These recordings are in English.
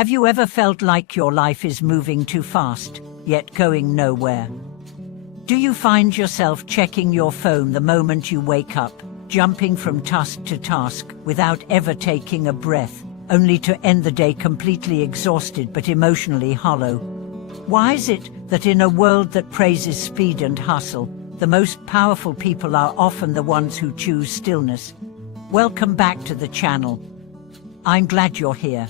Have you ever felt like your life is moving too fast, yet going nowhere? Do you find yourself checking your phone the moment you wake up, jumping from task to task without ever taking a breath, only to end the day completely exhausted but emotionally hollow? Why is it that in a world that praises speed and hustle, the most powerful people are often the ones who choose stillness? Welcome back to the channel. I'm glad you're here.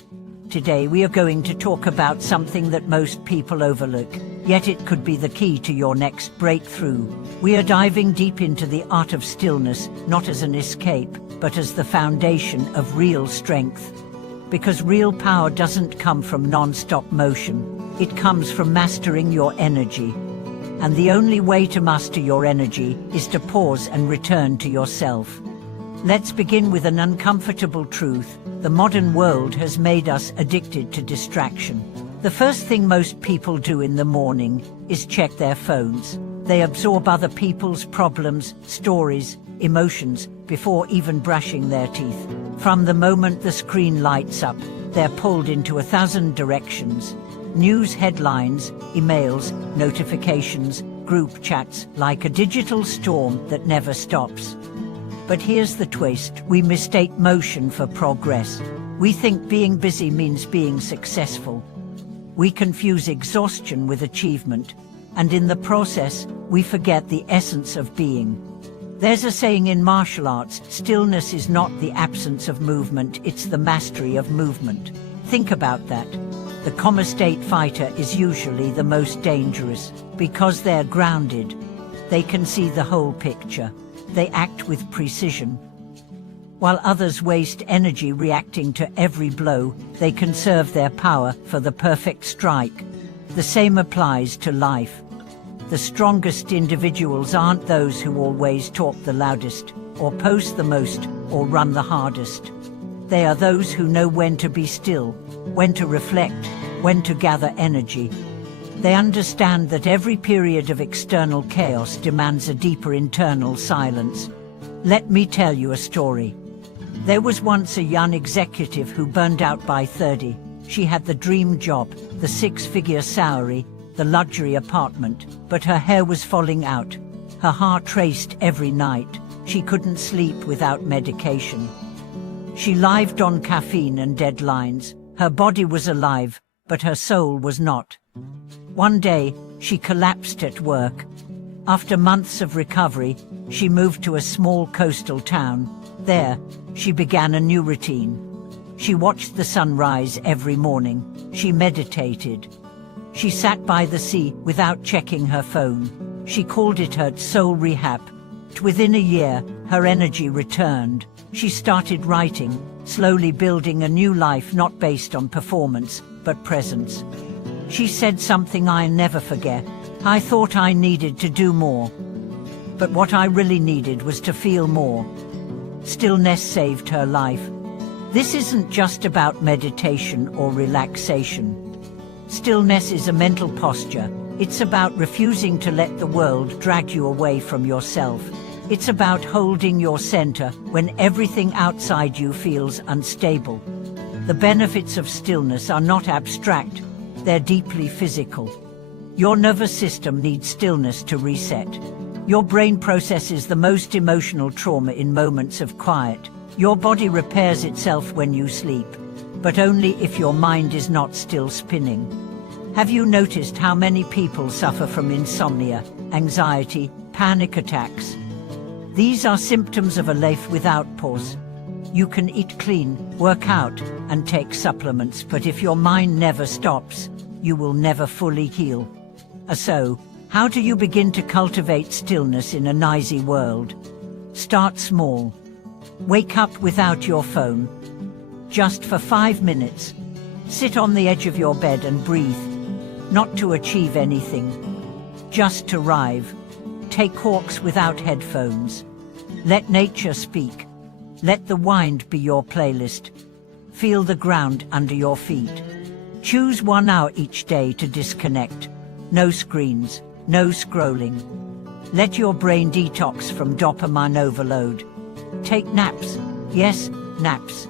Today we are going to talk about something that most people overlook, yet it could be the key to your next breakthrough. We are diving deep into the art of stillness, not as an escape, but as the foundation of real strength. Because real power doesn't come from non-stop motion, it comes from mastering your energy. And the only way to master your energy is to pause and return to yourself. Let's begin with an uncomfortable truth. The modern world has made us addicted to distraction. The first thing most people do in the morning is check their phones. They absorb other people's problems, stories, emotions, before even brushing their teeth. From the moment the screen lights up, they're pulled into 1,000 directions. News headlines, emails, notifications, group chats, like a digital storm that never stops. But here's the twist: we mistake motion for progress. We think being busy means being successful. We confuse exhaustion with achievement, and in the process, we forget the essence of being. There's a saying in martial arts: stillness is not the absence of movement, it's the mastery of movement. Think about that. The calm state fighter is usually the most dangerous, because they're grounded. They can see the whole picture. They act with precision. While others waste energy reacting to every blow, they conserve their power for the perfect strike. The same applies to life. The strongest individuals aren't those who always talk the loudest, or post the most, or run the hardest. They are those who know when to be still, when to reflect, when to gather energy. They understand that every period of external chaos demands a deeper internal silence. Let me tell you a story. There was once a young executive who burned out by 30. She had the dream job, the six-figure salary, the luxury apartment, but her hair was falling out. Her heart raced every night. She couldn't sleep without medication. She lived on caffeine and deadlines. Her body was alive, but her soul was not. One day, she collapsed at work. After months of recovery, she moved to a small coastal town. There, she began a new routine. She watched the sun rise every morning. She meditated. She sat by the sea without checking her phone. She called it her soul rehab. Within a year, her energy returned. She started writing, slowly building a new life not based on performance, but presence. She said something I'll never forget: "I thought I needed to do more. But what I really needed was to feel more." Stillness saved her life. This isn't just about meditation or relaxation. Stillness is a mental posture. It's about refusing to let the world drag you away from yourself. It's about holding your center when everything outside you feels unstable. The benefits of stillness are not abstract. They're deeply physical. Your nervous system needs stillness to reset. Your brain processes the most emotional trauma in moments of quiet. Your body repairs itself when you sleep, but only if your mind is not still spinning. Have you noticed how many people suffer from insomnia, anxiety, panic attacks? These are symptoms of a life without pause. You can eat clean, work out, and take supplements, but if your mind never stops, you will never fully heal. So, how do you begin to cultivate stillness in a noisy world? Start small. Wake up without your phone. Just for 5 minutes. Sit on the edge of your bed and breathe. Not to achieve anything, just to arrive. Take walks without headphones. Let nature speak. Let the wind be your playlist. Feel the ground under your feet. Choose 1 hour each day to disconnect. No screens, no scrolling. Let your brain detox from dopamine overload. Take naps. Yes, naps.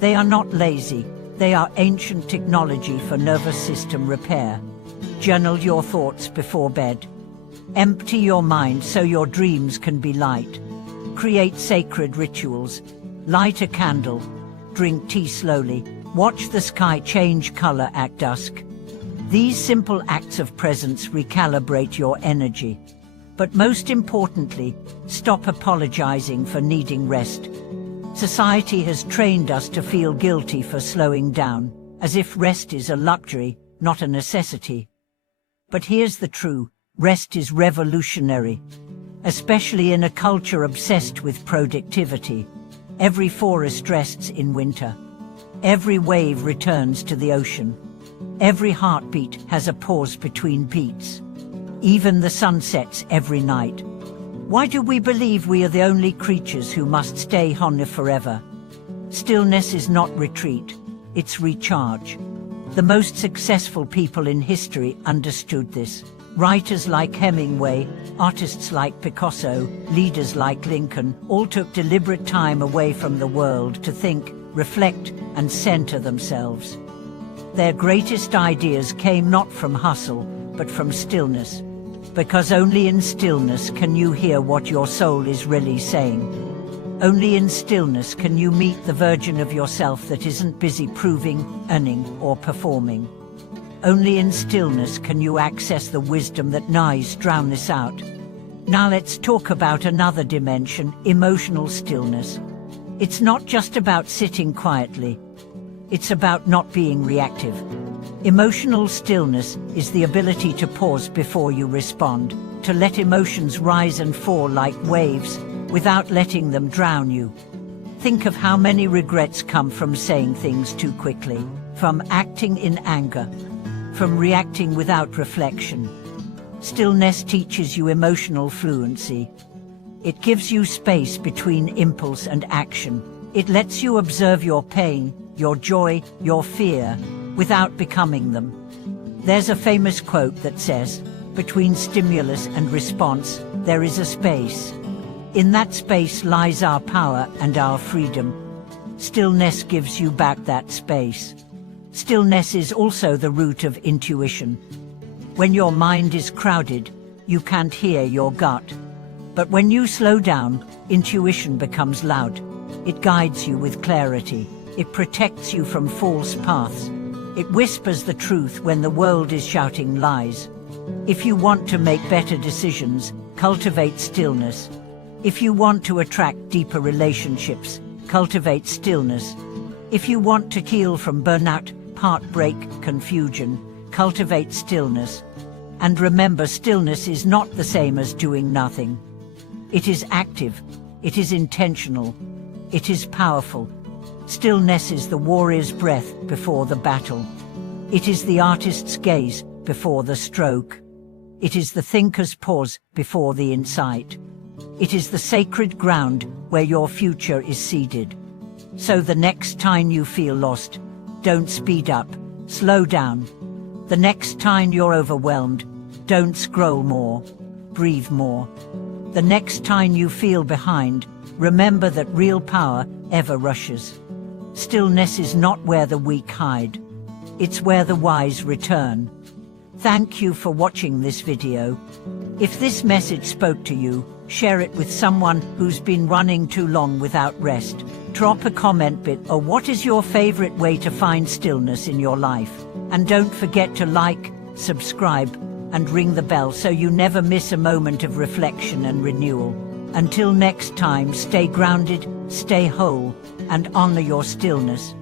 They are not lazy. They are ancient technology for nervous system repair. Journal your thoughts before bed. Empty your mind so your dreams can be light. Create sacred rituals. Light a candle. Drink tea slowly. Watch the sky change color at dusk. These simple acts of presence recalibrate your energy. But most importantly, stop apologizing for needing rest. Society has trained us to feel guilty for slowing down, as if rest is a luxury, not a necessity. But here's the truth: rest is revolutionary, especially in a culture obsessed with productivity. Every forest rests in winter. Every wave returns to the ocean. Every heartbeat has a pause between beats. Even the sun sets every night. Why do we believe we are the only creatures who must stay home forever? Stillness is not retreat, it's recharge. The most successful people in history understood this. Writers like Hemingway, artists like Picasso, leaders like Lincoln, all took deliberate time away from the world to think, reflect, and center themselves. Their greatest ideas came not from hustle, but from stillness. Because only in stillness can you hear what your soul is really saying. Only in stillness can you meet the version of yourself that isn't busy proving, earning, or performing. Only in stillness can you access the wisdom that lies drown this out. Now let's talk about another dimension, emotional stillness. It's not just about sitting quietly. It's about not being reactive. Emotional stillness is the ability to pause before you respond, to let emotions rise and fall like waves, without letting them drown you. Think of how many regrets come from saying things too quickly, from acting in anger, from reacting without reflection. Stillness teaches you emotional fluency. It gives you space between impulse and action. It lets you observe your pain, your joy, your fear, without becoming them. There's a famous quote that says, "Between stimulus and response, there is a space. In that space lies our power and our freedom." Stillness gives you back that space. Stillness is also the root of intuition. When your mind is crowded, you can't hear your gut. But when you slow down, intuition becomes loud. It guides you with clarity. It protects you from false paths. It whispers the truth when the world is shouting lies. If you want to make better decisions, cultivate stillness. If you want to attract deeper relationships, cultivate stillness. If you want to heal from burnout, heartbreak, confusion, cultivate stillness. And remember, stillness is not the same as doing nothing. It is active, it is intentional, it is powerful. Stillness is the warrior's breath before the battle. It is the artist's gaze before the stroke. It is the thinker's pause before the insight. It is the sacred ground where your future is seeded. So the next time you feel lost, don't speed up, slow down. The next time you're overwhelmed, don't scroll more, breathe more. The next time you feel behind, remember that real power ever rushes. Stillness is not where the weak hide. It's where the wise return. Thank you for watching this video. If this message spoke to you, share it with someone who's been running too long without rest. Drop a comment or what is your favorite way to find stillness in your life? And don't forget to like, subscribe, and ring the bell so you never miss a moment of reflection and renewal. Until next time, stay grounded, stay whole, and honor your stillness.